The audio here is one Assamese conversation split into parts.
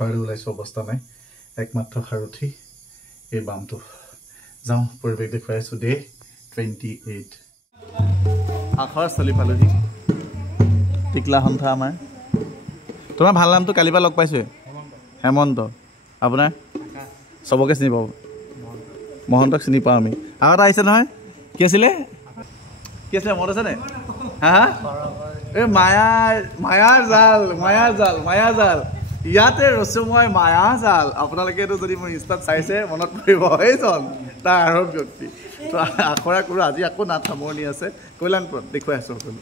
আখৰালৈ ওলাইছো অৱস্থা নাই একমাত্ৰ সাৰথি এই বামটো যাওঁ পৰিৱেশ দেখুৱাই আছো ডে 28 আখৰা চলি পালোহি টিকলা সন্থা আমাৰ তোমাৰ ভাল নামটো কালিৰ পৰা লগ পাইছোৱে হেমন্ত আপোনাৰ চবকে চিনি পাব মহন্তক চিনি পাওঁ আমি আৰু এটা আহিছে নহয় কি আছিলে মনত আছেনে হা এই মায়াৰ জাল ইয়াতে ৰসময় মায়া জাল আপোনালোকে এইটো যদি মোৰ ইনষ্টাত চাইছে মনত পৰিব এইজন তাৰ আৰৱ ব্যক্তি তো আখৰা কৰোঁ আজি আকৌ নাট সামৰণি আছে কল্যাণপুৰত দেখুৱাই আছোঁ সকলো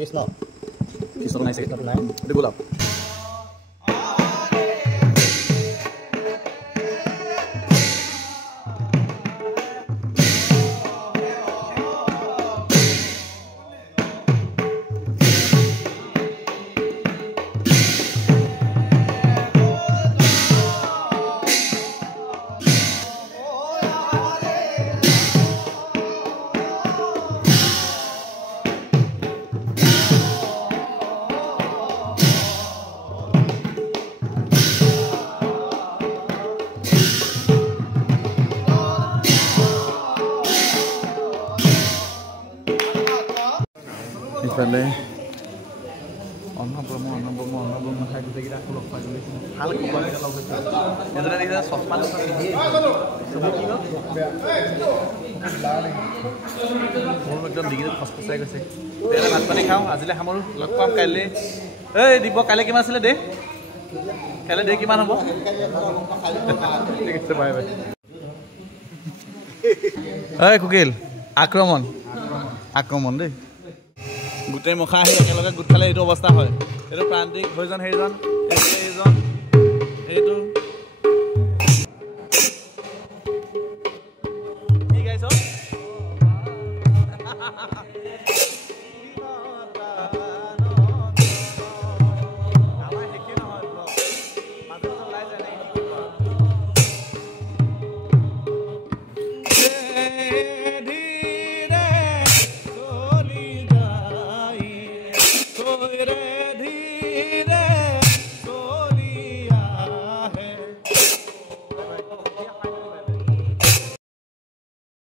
কৃষ্ণ বনাইছে গোলাপ ইফালে অন্নব্ৰহ্ম খাই গোটেইকেইটা আকৌ লগ পাই গ'লে ভাল কোম্পানীকেইটা লগ হৈছে এজনে দেখিছে চশমা মোৰ একদম ডিগ্ৰীত ফচফচাই গৈছে ভাত পানী খাওঁ আজিলৈ সামৰোঁ লগ পাম কাইলৈ এই দিব কাইলৈ কিমান আছিলে দে কাইলৈ দে কিমান হ'ব ঠিক আছে বাই বাই ঐ কুকিল আক্ৰমণ দেই গোটেই মুখা আহি একেলগে গোট খালে এইটো অৱস্থা হয় এইটো প্ৰান্তিক ভোজন সেইজন এইটো